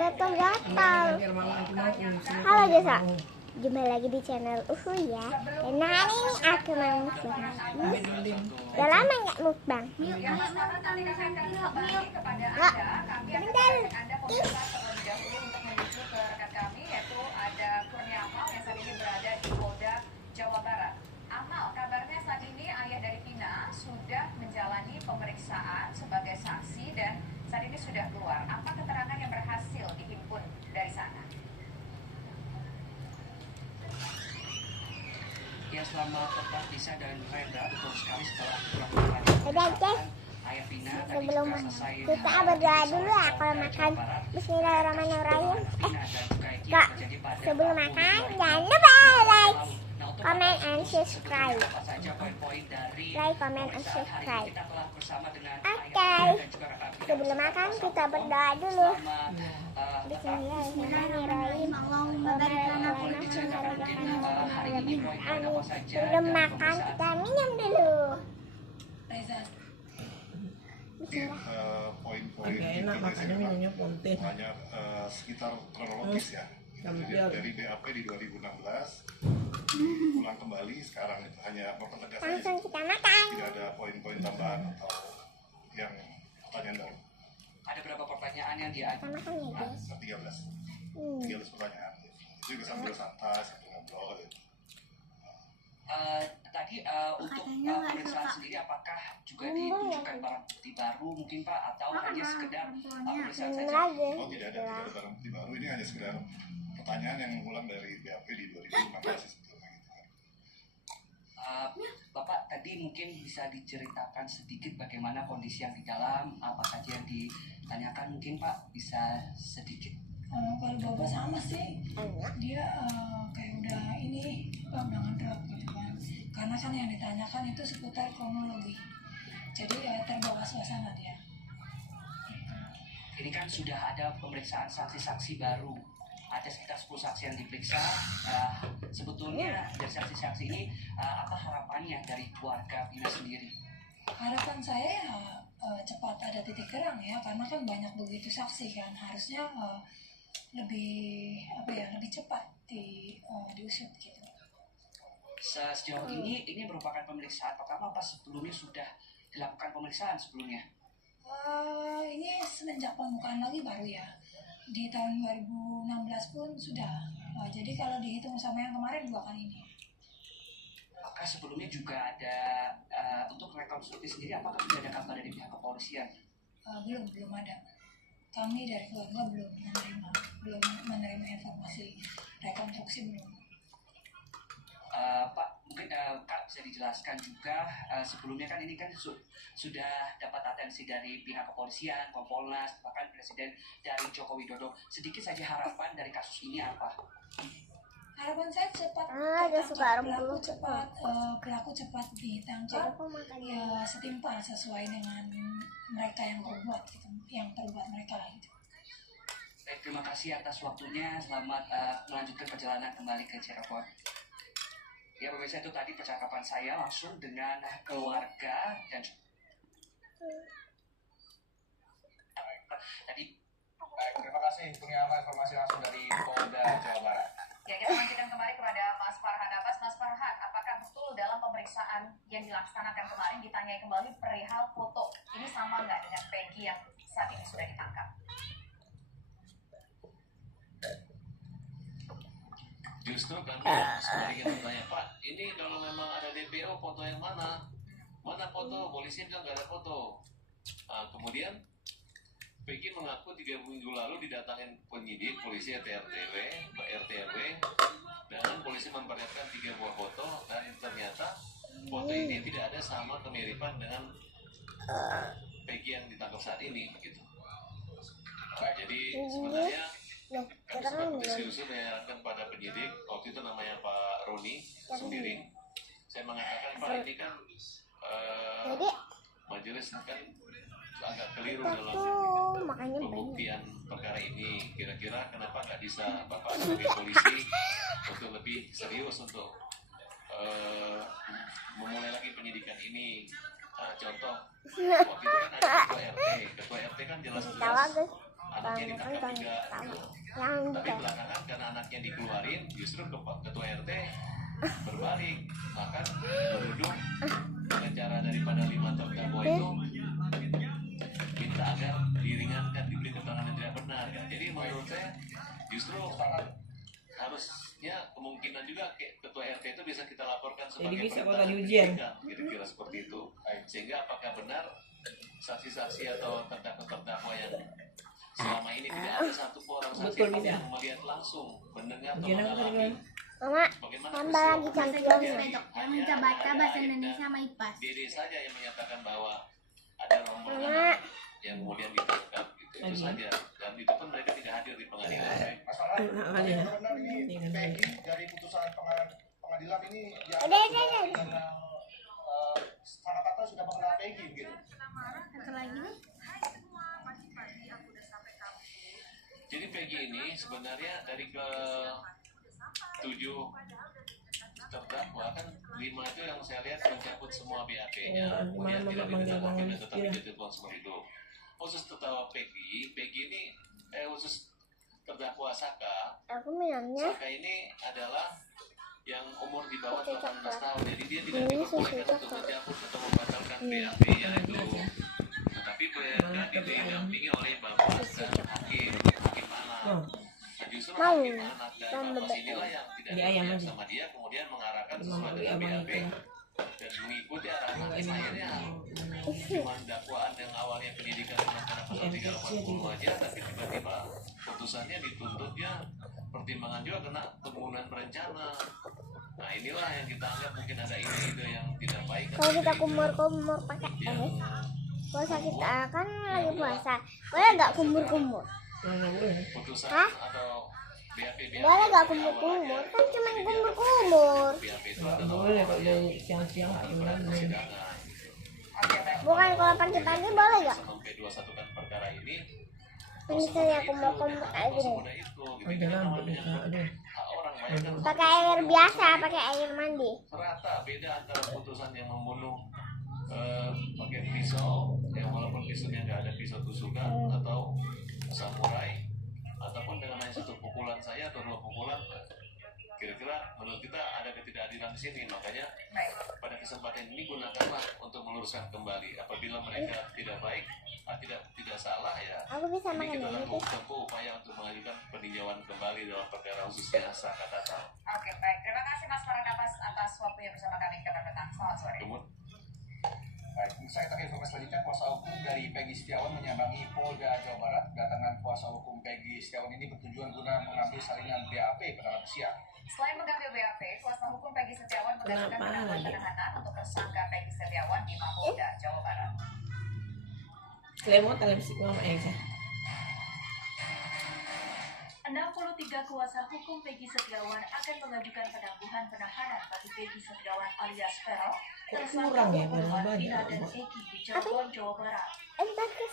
gatal. Halo Desa, jumpa lagi di channel Uhu ya. Dan hari ini aku mau mukbang. Udah lama nggak mukbang? Nggak, bentar. Sudah menjalani pemeriksaan sebagai saksi dan saat ini sudah keluar. Apa keterangan yang berhasil dihimpun dari sana? Ya, selamat petang Lisa dan Rendra. Betul sekali setelah Udah guys, sebelum kita berdoa dulu ya kalau makan. Bismillahirrahmanirrahim. Kak, sebelum makan jangan lupa like, comment and subscribe. Like, comment and subscribe. Oke. Sebelum makan kita berdoa dulu. Bismillahirrahmanirrahim. Sebelum makan kita minum dulu. Poin-poin enak makanya minumnya fonten. hanya sekitar kronologis ya. Jadi dari BAP di 2016 pulang kembali sekarang itu hanya mempertegas aja. Langsung kita makan. Tidak ada poin-poin tambahan atau yang pertanyaan baru. Ada berapa pertanyaan yang diajukan? Kita makan ya guys. 13 pertanyaan. Itu juga sambil santai, sambil ngobrol gitu. Tadi untuk pemeriksaan sendiri apakah juga ditunjukkan barang bukti baru mungkin Pak, atau hanya sekedar pemeriksaan Minum saja? lagi. Oh, tidak ada barang bukti baru. Ini hanya sekedar pertanyaan yang mengulang dari BAP di 2016 sebetulnya gitu kan. Bapak tadi mungkin bisa diceritakan sedikit bagaimana kondisi yang di dalam, apa saja yang ditanyakan mungkin Pak, bisa sedikit. Kalau Bapak sama sih, dia kayak udah ini udah ngedrop gitu kan. Karena kan yang ditanyakan itu seputar kronologi, jadi terbawa suasana dia. Ini kan sudah ada pemeriksaan saksi-saksi baru, ada sekitar 10 saksi yang diperiksa. Sebetulnya dari saksi-saksi ini apa harapannya dari keluarga Vina sendiri? Harapan saya ya cepat ada titik terang ya, karena kan banyak begitu saksi kan, harusnya lebih cepat diusut gitu. Sejauh ini merupakan pemeriksaan pertama apa sebelumnya sudah dilakukan pemeriksaan sebelumnya? Ini semenjak pembukaan lagi baru ya, di tahun 2016 pun sudah. Jadi kalau dihitung sama yang kemarin 2 kali ini. Apakah sebelumnya juga ada untuk rekonstruksi sendiri, apakah sudah ada kabar dari pihak kepolisian? Belum ada. Kami dari keluarga belum menerima informasi rekonstruksi belum. Pak, mungkin Kak bisa dijelaskan juga sebelumnya kan ini kan sudah dapat atensi dari pihak kepolisian, Kompolnas, bahkan Presiden dari Joko Widodo. Sedikit saja harapan dari kasus ini apa? Harapan saya cepat pelaku cepat ditangkap, ya setimpal sesuai dengan mereka yang berbuat gitu, yang perbuat mereka lah gitu. Baik, terima kasih atas waktunya. Selamat melanjutkan perjalanan kembali ke Cirebon. Ya pemirsa, itu tadi percakapan saya langsung dengan keluarga dan tadi. Baik, terima kasih Purniyama, informasi langsung dari Polda Jawa Barat. Ya, kita lanjutkan kembali kepada Mas Farhan Abbas. Mas Farhan, apakah betul dalam pemeriksaan yang dilaksanakan kemarin ditanyai kembali perihal foto ini sama nggak dengan Peggy yang saat ini sudah ditangkap? Justru kami sebaliknya bertanya, Pak, ini kalau memang ada DPO, foto yang mana? Mana foto? Polisi bilang nggak ada foto. Kemudian Peggy mengaku 3 minggu lalu didatangin penyidik polisi RT/RW, dan polisi memperlihatkan 3 buah foto, dan ternyata foto ini tidak ada sama kemiripan dengan Peggy yang ditangkap saat ini, gitu. Jadi sebenarnya kami sempat berdiskusi menyarankan pada penyidik, waktu itu namanya Pak Roni Sembiring. Saya mengatakan, Pak, ini kan majelis kan agak keliru dalam pembuktian perkara ini. Kira-kira kenapa nggak bisa Bapak sebagai polisi untuk lebih serius untuk memulai lagi penyidikan ini? Contoh, waktu itu kan ada ketua RT kan jelas-jelas anaknya ditangkap juga gitu. Yang Tapi bukan. belakangan karena anaknya dikeluarin, justru ketua RT berbalik, bahkan menuduh pengacara daripada 5 terdakwa itu minta agar diringankan, diberi keterangan yang tidak benar. Ya. Jadi menurut saya justru harusnya kemungkinan juga ketua RT itu bisa kita laporkan sebagai Jadi bisa perintah kalau di ujian. penyidikan, kira-kira seperti itu. Sehingga apakah benar saksi-saksi atau terdakwa yang selama ini tidak ada satu orang saksi Betul, bisa. yang melihat langsung, mendengar atau Ujian apa mengalami tadi, Mama, bagaimana tambah peristiwa lagi tersebut campionnya. terjadi. Yang minta baca bahasa Indonesia sama IPAS. Dede saja yang menyatakan bahwa ada rombongan Mama. yang kemudian ditangkap gitu. Itu Lagi. saja, dan itu pun mereka tidak hadir di pengadilan. Mas Farhan, Enak kali ya. benar ini Peggy dari putusan pengadilan ini Udah. karena salah kata sudah mengenal Peggy gitu. Satu lagi nih. Jadi Peggy ini sebenarnya dari ke 7 terdakwa kan 5 itu yang saya lihat mencabut semua BAP-nya, kemudian tidak ditemukan dan tetapi ditemukan seumur hidup. Khusus terdakwa Peggy ini khusus terdakwa Saka Aku minumnya. Saka ini adalah yang umur di bawah Oke, 18 coklat. tahun, jadi dia tidak Ini diperbolehkan susu untuk coklat. mencabut atau membatalkan BAP-nya itu. Tetapi mereka didampingi oleh Bapak dan hakim anak. Oh, Nah, justru Mau. hakim anak dan Mau Bapak inilah yang tidak Di ayam berpihak aja. sama dia, kemudian mengarahkan Mama sesuai beli dengan abang BAP itu. dan mengikuti arahan Enggak hakim. ini. Akhirnya cuma dakwaan yang awalnya pendidikan dengan pasal 380 aja, tapi tiba-tiba putusannya dituntutnya pertimbangan juga kena pembunuhan berencana. Nah inilah yang kita anggap mungkin ada ide-ide yang tidak baik. Kalau kita kumur-kumur pakai puasa kita kan lagi puasa. Boleh nggak kumur-kumur? mana boleh. Putusan Hah? atau BAP Boleh nggak kumur-kumur? Kan cuma kumur-kumur. BAP itu Nggak adalah boleh kalau dari siang-siang gimana nih. persidangan. Oke, baik. Bukan kalau pagi-pagi boleh nggak? Sampai 21 kan perkara ini Ini saya kumur-kumur kayak gini. semudah itu gitu. Oh, Ini jangan namanya bisa. Aduh. hak orang bayangkan Pakai air biasa, pakai air mandi. rata beda antara putusan yang membunuh pakai pisau yang walaupun pisaunya nggak ada pisau tusukan atau samurai ataupun dengan hanya 1 pukulan saya atau 2 pukulan. Kira-kira menurut kita ada ketidakadilan di sini, makanya pada kesempatan ini gunakanlah untuk meluruskan kembali. Apabila mereka tidak baik, tidak salah ya. Aku bisa Ini makan kita ini. tempuh upaya untuk mengajukan peninjauan kembali dalam perkara khususnya Saka Tatal. Oke, baik. Terima kasih Mas Farhan atas waktunya bersama kami. Kabar petang. Selamat sore. Kemudian Baik, saya tadi informasi selanjutnya kuasa hukum dari Peggy Setiawan menyambangi Polda Jawa Barat. Kedatangan kuasa hukum Peggy Setiawan ini bertujuan guna mengambil salinan BAP pada siang. Selain mengambil BAP, kuasa hukum Peggy Setiawan mengajukan Kenapa penangguhan lagi? penahanan untuk tersangka Peggy Setiawan di Mapolda, Jawa Barat. Lemot dalam si mama Eza. 63 kuasa hukum Peggy Setiawan akan mengajukan penangguhan penahanan bagi Peggy Setiawan alias Vero, Kok tersangka kurang ya, pembunuhan banyak Vina dan banget. Eki di Cirebon, Jawa Barat. Bagus.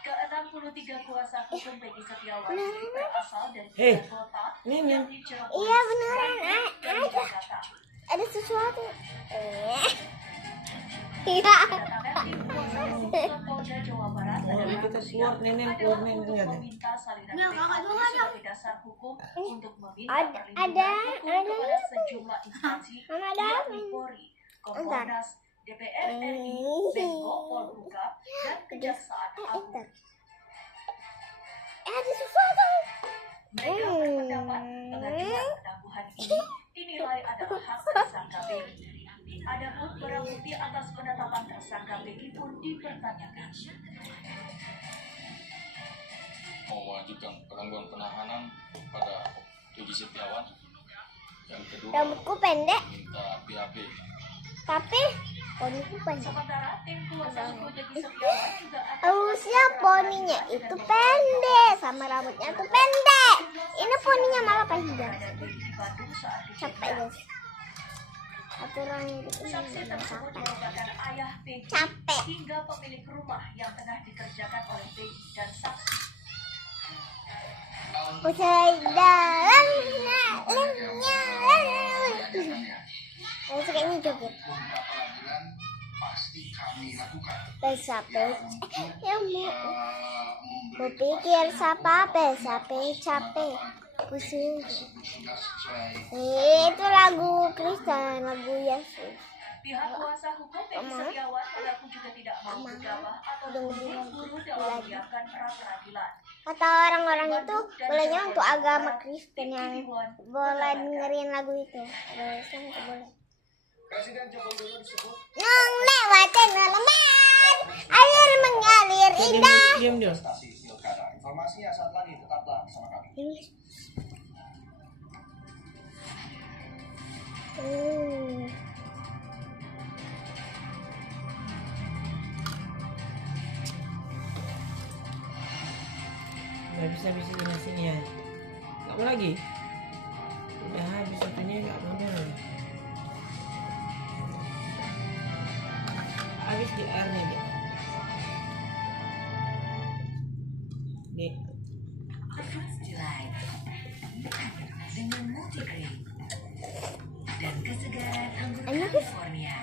Ke-63 kuasa hukum Peggy Setiawan berasal dari Eh, 3 kota Mimin. yakni Cirebon, Iya, beneran, Bandung, dan ada. Jakarta. Ada sesuatu. Iya. Kedatangan tim kuasa hukum ke Polda Jawa Barat Oh, pada kita Rabu siang keluar nenek, adalah keluar nenek, untuk enggak ada. meminta salinan Nah, kakak BAP juga ada. sebagai dasar hukum untuk meminta Ada- perlindungan ada- hukum ada. kepada sejumlah instansi Mama ada. yakni Polri, Kompolnas, DPR RI, Menko Polhukam, dan Kejaksaan Agung. Entar. Ada sesuatu. Mereka berpendapat pengajuan penangguhan ini dinilai adalah hak tersangka Peggy. Adapun barang bukti atas penetapan tersangka Peggy pun dipertanyakan. Mewajibkan penangguhan penahanan pada Peggy Setiawan. Yang kedua, Rambutku pendek, minta BAP. tapi poniku pendek. Sementara tim kuasa hukum Peggy Setiawan juga akan Harusnya poninya itu pendek, sama rambutnya itu pendek. Ini poninya malah panjang. di Bandung saat Capek diperiksa. guys. Aturan itu Saksi tersebut merupakan ayah Peggy capek. hingga pemilik rumah yang tengah dikerjakan oleh Peggy dan saksi. Usai dalam lemnya. Kayaknya joget. Pra peradilan pastikan dilakukan Pesape. Ya mau memberi pikir siapa pesape capek. Pusing. tersebut sudah sesuai Itu lagu Kristen, lagu Yesus. Pihak kuasa hukum Peggy Setiawan mengaku juga tidak mau gegabah atau buru-buru dalam menyiapkan pra-peradilan. Kata orang-orang itu bolehnya untuk agama Kristen yang boleh dengerin lagu itu. Kalau Islam nggak boleh. Presiden Joko Widodo disebut Yang lewatin lembat, air mengalir indah. Diam dia. prestasi pilkada. Informasinya saat lagi, tetaplah bersama kami. Nggak bisa ini nasinya ya. Nggak mau lagi. Udah habis satunya nggak mau lagi. Habis di airnya dia. Nih. Dengan multigrain dan kesegaran anggur Enak. California.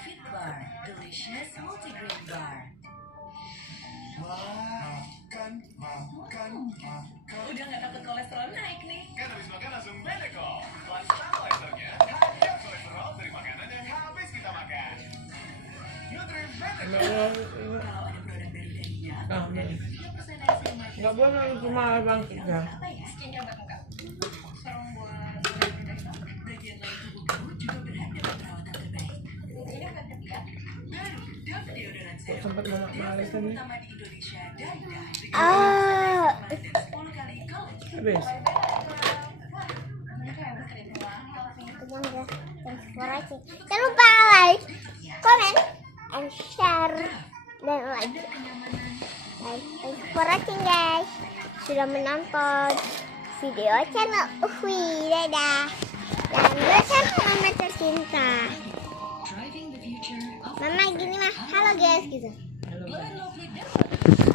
Fit Bar, delicious multigrain bar. Makan. Udah nggak takut kolesterol naik nih. Kan habis makan langsung beda kok. Stabilizernya hanya kolesterol dari makanan yang habis kita makan. Kalau ada produk dari Daninya, Ah, dari 3% enzim nggak boleh cuma bang tiga. apa ya? Skincare buat muka. Serum buat bagian lain tubuh kamu juga berhak dapat perawatan terbaik. Ini efektif ya. Baru Dove deodoran serum. Sempat mama males tadi. Pertama di Indonesia dari Dove. Ah, Dan 10 kali collagen. Habis. Jangan lupa like, comment, and share, dan like. Thanks for watching guys. Sudah menonton video channel Uhui. Dadah. Dan bersama mama tercinta. Mama gini mah, halo guys gitu. Halo.